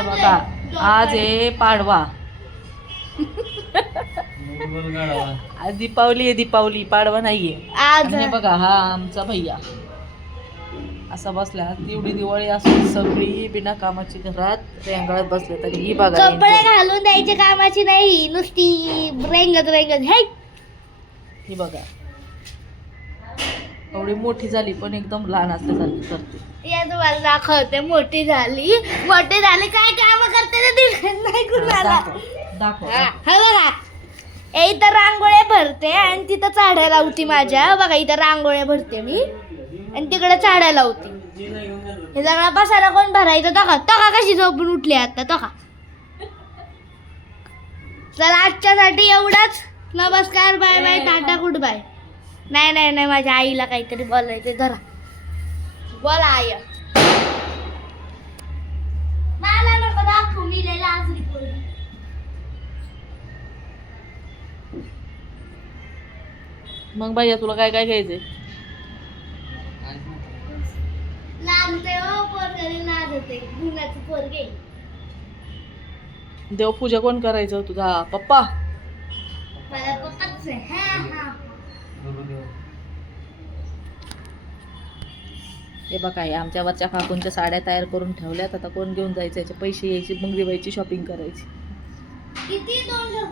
हे बघा आज आहे पाडवा. आज दीपावली आहे, दीपावली पाडवा नाहीये आज आणि हे बघा हा आमचा भैया असा बसला. एवढी दिवाळी असून सगळी बिना कामाची घरात रेंगाळत बसले तरी ही बघा कपडे घालून द्यायचे कामाची नाही, नुसती रेंगत रेंगत. हे ही बघा एवढी मोठी झाली पण एकदम लहान असल्यासारखी करते. या तुम्हाला दाखवते, मोठी झाली काय काम करते ते दिसत नाही कुणाला. दाखव हा बघा, इथं रांगोळ्या भरते आणि तिथं चाड्या लावती माझ्या. बघा इथं रांगोळ्या भरते मी आणि तिकडे चाड्या लावते. हे सगळा पसारा कोण भरायचं? तो कशी झोपून उठली आता तो का. चला आजच्यासाठी एवढंच. नमस्कार, बाय बाय, टाटा, गुड बाय. नाही माझ्या आईला काहीतरी बोलायचं. जरा बोला आई. मला नको दाखवू, मी लय लाजरी पोरगी. मग भैया तुला काय काय घ्यायचंय? लाजते हो पोरगी, लाजते गुणाची पोरगी. देवपूजा कोण करायचं? तुझा पप्पा? मला पप्पाच आहे. हा हे बघा हे आमच्या वरच्या काकूंच्या साड्या तयार करून ठेवल्यात. आता कोण घेऊन जायचं? याचे पैसे यायचे, मग दिवाळीची शॉपिंग करायची. किती 200